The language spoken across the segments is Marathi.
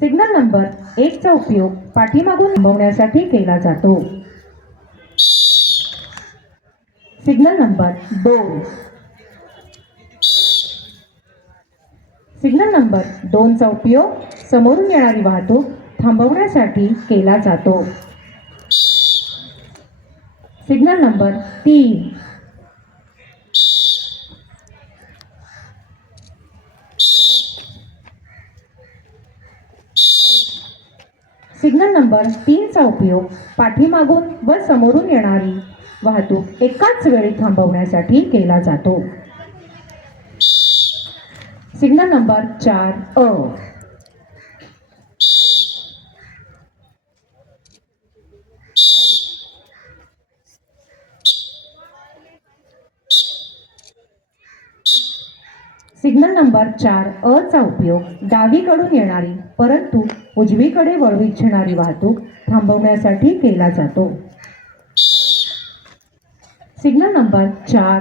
सिग्नल नंबर 1 चा उपयोग पाठीमागून थांबवण्यासाठी केला जातो। Signal number 2। सिग्नल नंबर 2 चा उपयोग समोरून येणारी वाहतूक थांबवण्यासाठी केला जातो। Signal number 3। सिग्नल नंबर 3 चा उपयोग पाठीमागून व समोरून येणारी वाहतूक एकाच वेळी थांबवण्यासाठी केला जातो। सिग्नल नंबर 4 सिग्नल नंबर 4 चा उपयोग डावीकडून येणारी परंतु उजवीकडे वळू इच्छिणारी वाहतूक थांबवण्यासाठी केला जातो। सिग्नल नंबर 4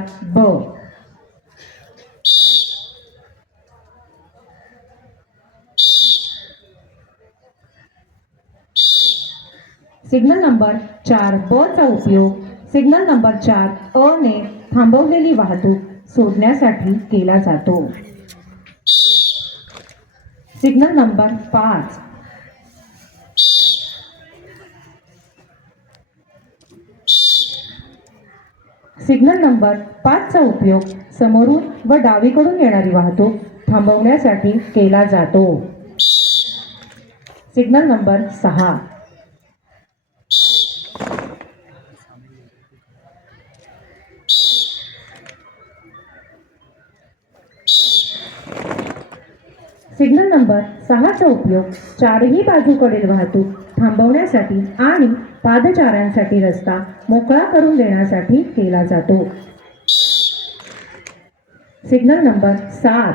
सिग्नल नंबर 4 चा उपयोग सिग्नल नंबर 4 ने थांबवलेली वाहतूक सोडण्यासाठी केला जातो। Signal number 5। सिग्नल नंबर 5 चा उपयोग समोरून व डावीकडून येणारी वाहतूक थांबवण्यासाठी केला जातो। Signal number 6। सिग्नल नंबर 6 चा उपयोग चारही बाजूकडील वाहतूक थांबवण्यासाठी आणि पादचाऱ्यांसाठी रस्ता मोकळा करून देण्यासाठी केला जातो। Signal number 7।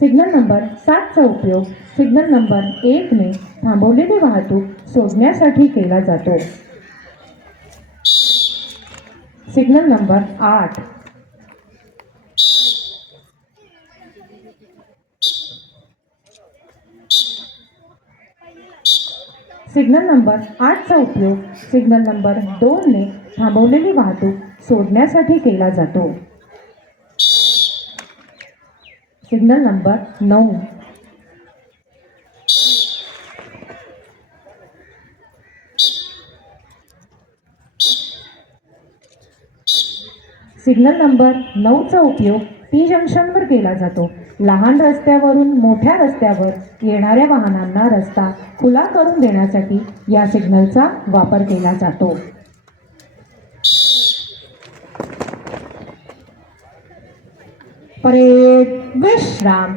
सिग्नल नंबर 7 चा उपयोग सिग्नल नंबर 1 ने थांबवलेली वाहतूक सोडण्यासाठी केला जातो। Signal number 8। सिग्नल नंबर 8 चा उपयोग सिग्नल नंबर 2 ने थांबवलेली वाहतूक सोडण्यासाठी केला जातो। Signal number 9। सिग्नल नंबर 9 चा उपयोग टी जंक्शनवर केला जातो। लहान रस्त्यावरून मोठ्या रस्त्यावर येणाऱ्या वाहनांना रस्ता खुला करून देण्यासाठी या सिग्नलचा वापर केला जातो। परेड विश्राम।